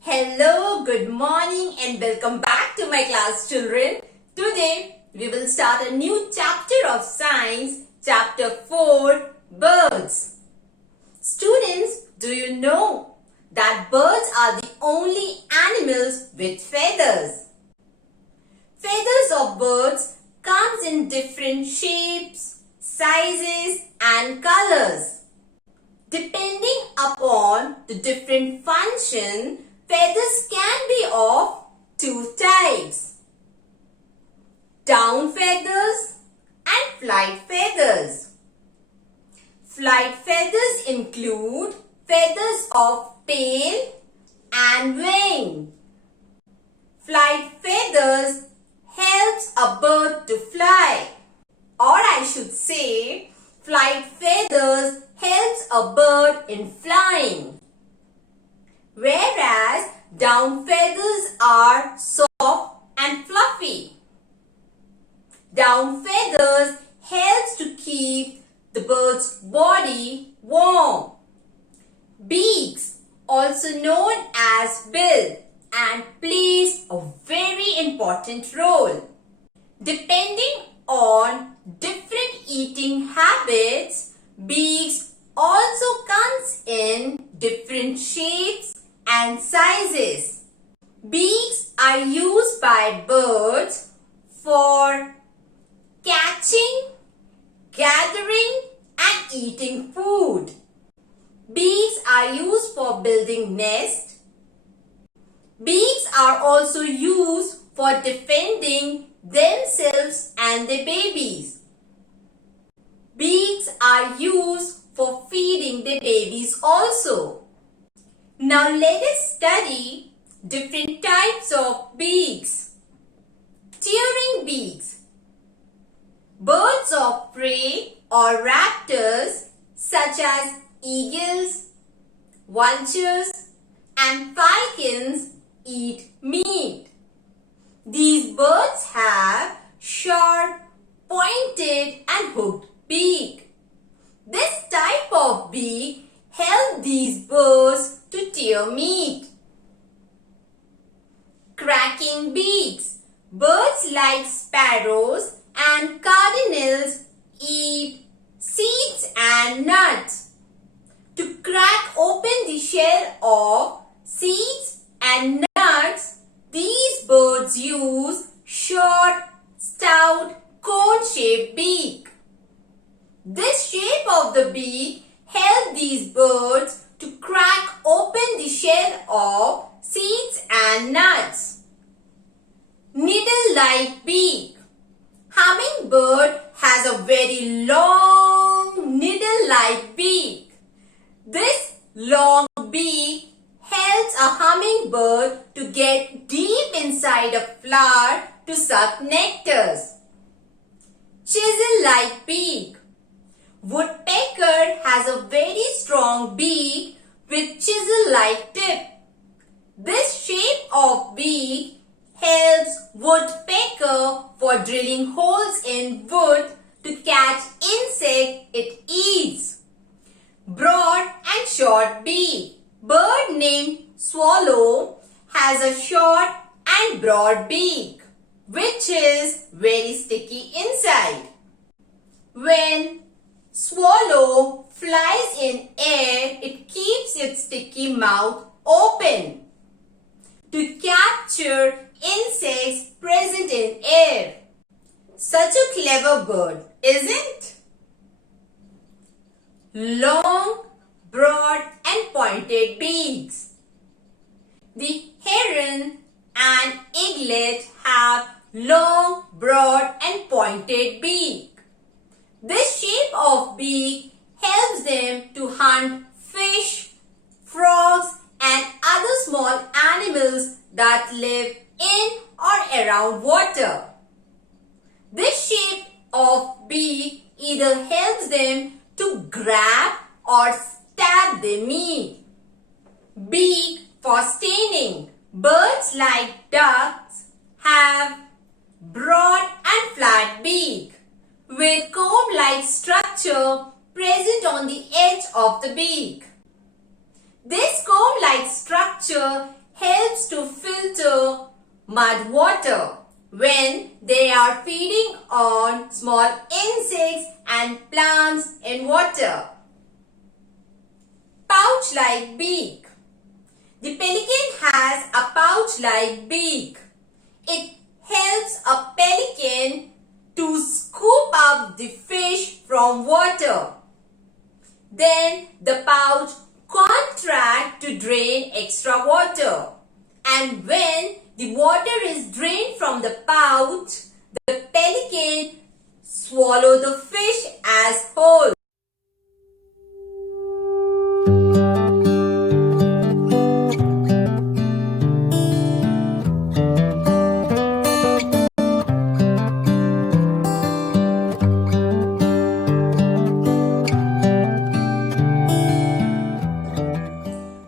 Hello, good morning and welcome back to my class, children. Today we will start a new chapter of science, chapter 4, birds. Students, do you know that birds are the only animals with feathers? Feathers of birds comes in different shapes, sizes and colors. Depending upon the different function, feathers can be of two types: down feathers and flight feathers. Flight feathers include feathers of tail and wing. Flight feathers helps a bird to fly, or I should say, flight feathers helps a bird in flying. Whereas down feathers are soft and fluffy. Down feathers helps to keep the bird's body warm. Beaks, also known as bill, and plays a very important role. Depending on different eating habits, beaks also comes in different shapes and sizes. Beaks are used by birds for catching, gathering and eating food. Beaks are used for building nests. Beaks are also used for defending themselves and their babies. Beaks are used for feeding their babies also. Now let us study different types of beaks. Tearing beaks. Birds of prey or raptors such as eagles, vultures and falcons eat meat. These birds have sharp, pointed and hooked beak. This type of beak helps these birds to tear meat. Cracking beaks. Birds like sparrows and cardinals eat seeds and nuts. To crack open the shell of seeds and nuts, these birds use short, stout, cone-shaped beak. This shape of the beak helps these birds to crack open the shell of seeds and nuts. Needle-like beak. Hummingbird has a very long needle-like beak. This long beak helps a hummingbird to get deep inside a flower to suck nectars. Chisel-like beak. Woodpecker has a very strong beak with chisel-like tip. This shape of beak helps woodpecker for drilling holes in wood to catch insect it eats. Broad and short beak. Bird named swallow has a short and broad beak, which is very sticky inside. When swallow flies in air, it keeps its sticky mouth open to capture insects present in air. Such a clever bird, isn't? Long, broad and pointed beaks. The heron and eaglet have long, broad and pointed beak. This shape of beak helps them to hunt fish, frogs and other small animals that live in or around water. This shape of beak either helps them to grab or stab their meat. Beak for staining. Birds like ducks have broad and flat beak with comb-like structure present on the edge of the beak. This comb-like structure helps to filter mud water when they are feeding on small insects and plants in water. Pouch-like beak. The pelican has a pouch-like beak. It helps a pelican to scoop up the fish from water. Then the pouch contracts to drain extra water. And when the water is drained from the pouch, the pelican swallows the fish as whole.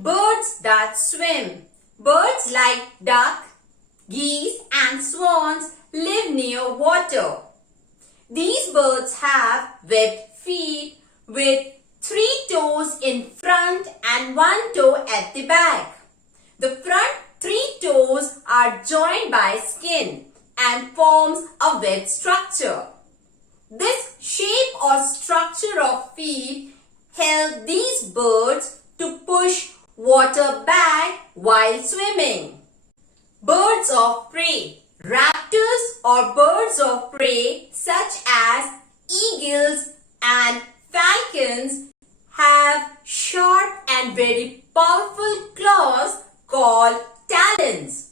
Birds that swim. Birds like duck, geese and swans live near water. These birds have webbed feet with 3 toes in front and 1 toe at the back. The front 3 toes are joined by skin and forms a web structure. This shape or structure of feet help these birds to push water back while swimming. Birds of prey. Raptors or birds of prey such as eagles and falcons have sharp and very powerful claws called talons.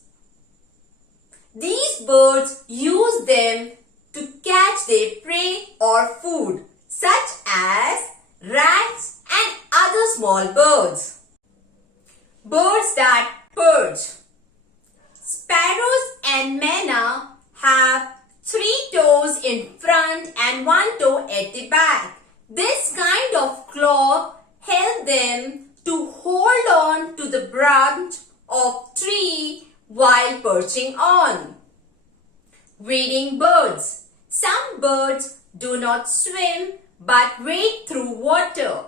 These birds use them to catch their prey or food such as rats and other small birds. Birds that perch. Sparrows and myna have 3 toes in front and 1 toe at the back. This kind of claw helps them to hold on to the branch of tree while perching on. Wading birds. Some birds do not swim but wade through water.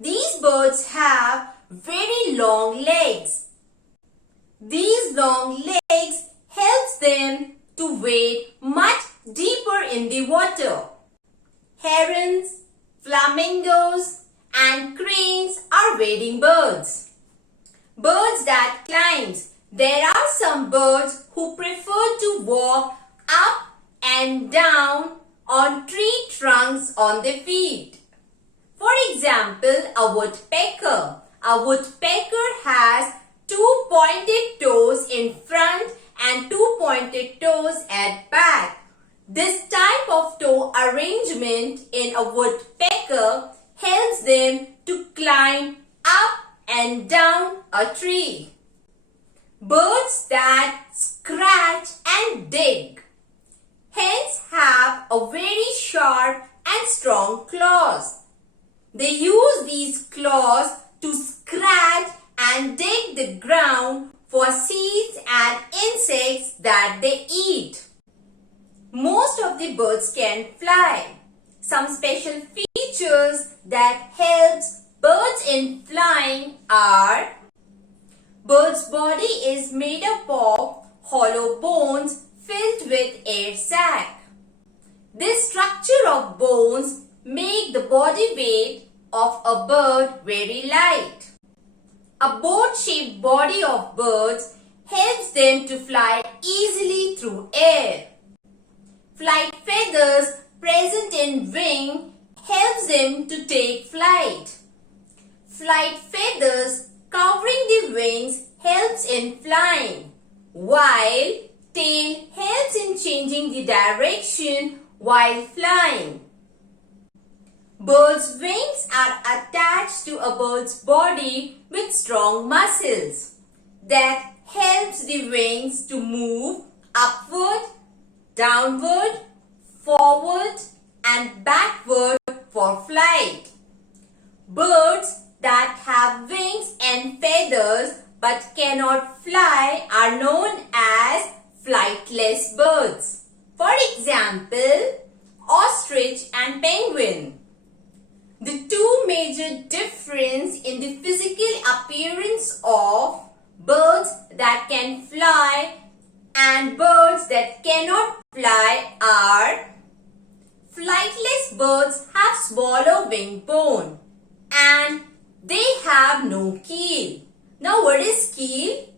These birds have very long legs. These long legs helps them to wade much deeper in the water. Herons, flamingos and cranes are wading birds. Birds that climb. There are some birds who prefer to walk up and down on tree trunks on their feet. For example, a woodpecker. A woodpecker has 2 pointed toes in front and 2 pointed toes at back. This type of toe arrangement in a woodpecker helps them to climb up and down a tree. Birds that scratch and dig. Hens have a very sharp and strong claws. They use these claws to scratch and dig the ground for seeds and insects that they eat. Most of the birds can fly. Some special features that helps birds in flying are: bird's body is made up of hollow bones filled with air sac. This structure of bones make the body weight of a bird very light. A boat-shaped body of birds helps them to fly easily through air. Flight feathers present in wing helps them to take flight. Flight feathers covering the wings helps in flying, while tail helps in changing the direction while flying. Bird's wings are attached to a bird's body with strong muscles that helps the wings to move upward, downward, forward and backward for flight. Birds that have wings and feathers but cannot fly are known as flightless birds. For example, ostrich and penguin. The two major difference in the physical appearance of birds that can fly and birds that cannot fly are: flightless birds have smaller wing bone and they have no keel. Now what is keel?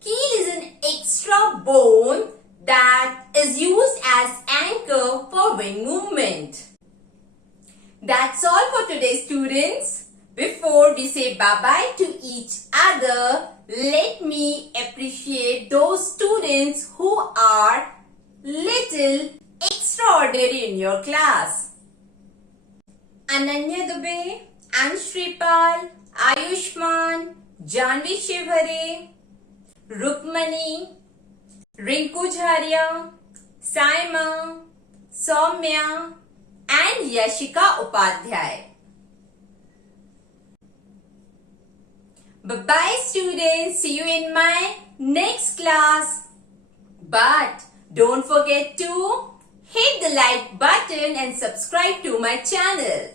Keel is an extra bone that is used as anchor for wing movement. That's all for today, students. Before we say bye-bye to each other, let me appreciate those students who are little extraordinary in your class. Ananya Dubey, Anshripal, Ayushman, Janvi Shivhare, Rukmani, Rinku Jharia, Saima, Soumya and Yashika Upadhyay. Bye-bye students. See you in my next class. But don't forget to hit the like button and subscribe to my channel.